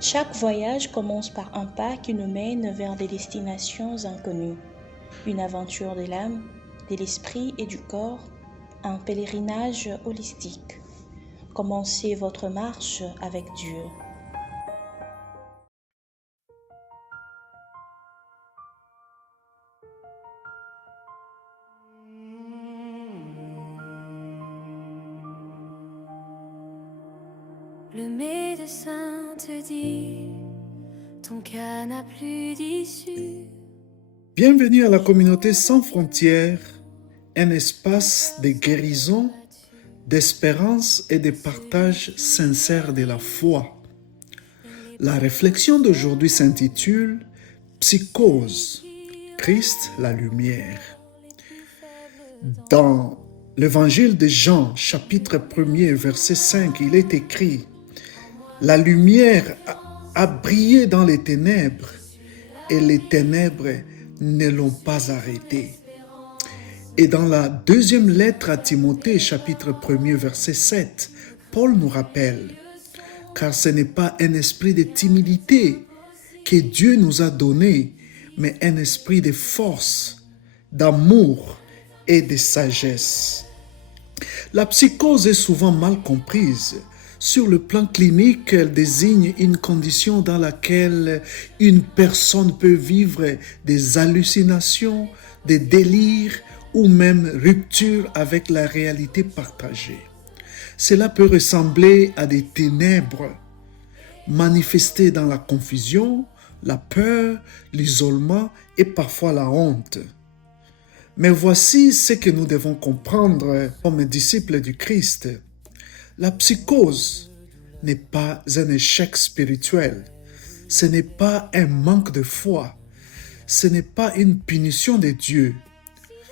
Chaque voyage commence par un pas qui nous mène vers des destinations inconnues. Une aventure de l'âme, de l'esprit et du corps, un pèlerinage holistique. Commencez votre marche avec Dieu. Le médecin te dit, ton cas n'a plus d'issue. Bienvenue à la communauté sans frontières, un espace de guérison, d'espérance et de partage sincère de la foi. La réflexion d'aujourd'hui s'intitule Psychose, Christ la lumière. Dans l'évangile de Jean, chapitre 1er, verset 5, il est écrit « La lumière a brillé dans les ténèbres et les ténèbres ne l'ont pas arrêté. » Et dans la deuxième lettre à Timothée, chapitre 1er, verset 7, Paul nous rappelle « Car ce n'est pas un esprit de timidité que Dieu nous a donné, mais un esprit de force, d'amour et de sagesse. » La psychose est souvent mal comprise. Sur le plan clinique, elle désigne une condition dans laquelle une personne peut vivre des hallucinations, des délires ou même rupture avec la réalité partagée. Cela peut ressembler à des ténèbres manifestées dans la confusion, la peur, l'isolement et parfois la honte. Mais voici ce que nous devons comprendre comme disciples du Christ. La psychose n'est pas un échec spirituel, ce n'est pas un manque de foi, ce n'est pas une punition de Dieu.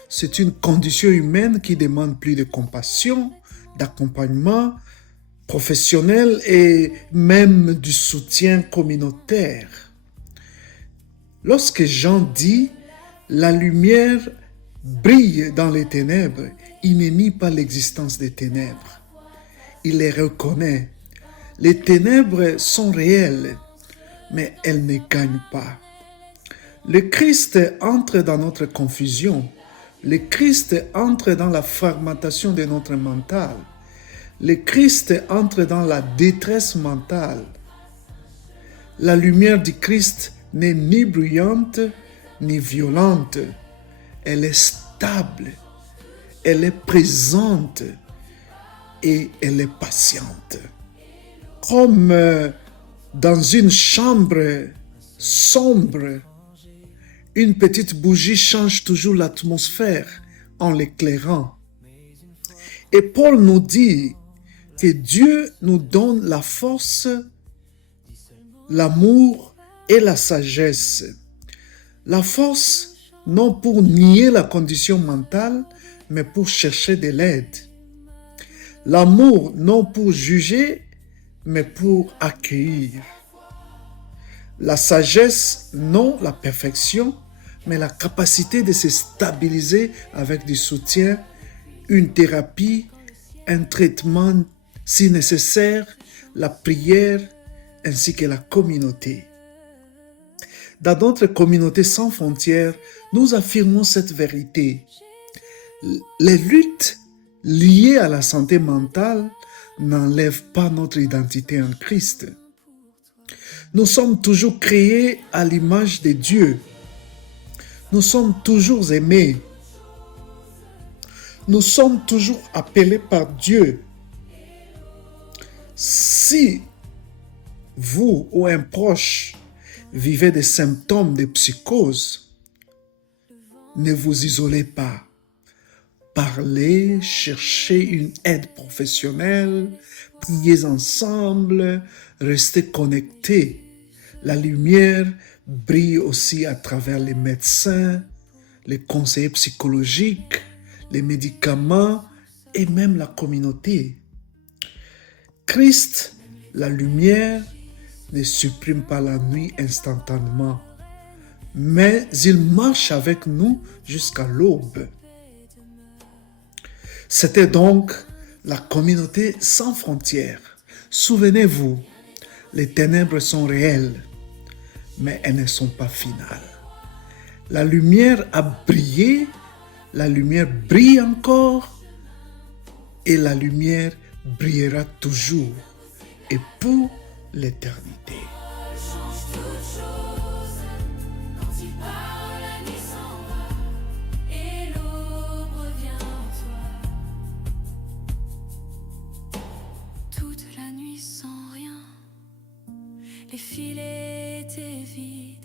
C'est une condition humaine qui demande plus de compassion, d'accompagnement professionnel et même du soutien communautaire. Lorsque Jean dit « La lumière brille dans les ténèbres », il ne nie pas l'existence des ténèbres. Il les reconnaît. Les ténèbres sont réelles, mais elles ne gagnent pas. Le Christ entre dans notre confusion. Le Christ entre dans la fragmentation de notre mental. Le Christ entre dans la détresse mentale. La lumière du Christ n'est ni bruyante ni violente. Elle est stable, elle est présente et elle est patiente. Comme dans une chambre sombre, une petite bougie change toujours l'atmosphère en l'éclairant. Et Paul nous dit que Dieu nous donne la force, l'amour et la sagesse. La force, non pour nier la condition mentale, mais pour chercher de l'aide. L'amour, non pour juger, mais pour accueillir. La sagesse, non la perfection, mais la capacité de se stabiliser avec du soutien, une thérapie, un traitement si nécessaire, la prière, ainsi que la communauté. Dans notre communauté sans frontières, nous affirmons cette vérité. Les luttes liées à la santé mentale n'enlèvent pas notre identité en Christ. Nous sommes toujours créés à l'image de Dieu. Nous sommes toujours aimés. Nous sommes toujours appelés par Dieu. Si vous ou un proche vivez des symptômes de psychose, ne vous isolez pas. Parlez, cherchez une aide professionnelle, priez ensemble, restez connectés. La lumière brille aussi à travers les médecins, les conseillers psychologiques, les médicaments et même la communauté. Christ, la lumière, ne supprime pas la nuit instantanément, mais il marche avec nous jusqu'à l'aube. C'était donc la communauté sans frontières. Souvenez-vous, Les ténèbres sont réelles, mais elles ne sont pas finales. La lumière a brillé, la lumière brille encore, et la lumière brillera toujours et pour l'éternité. Change toute chose. Quand il part, la nuit s'en va et l'aube revient en toi. Toute la nuit sans rien, les filets étaient vides.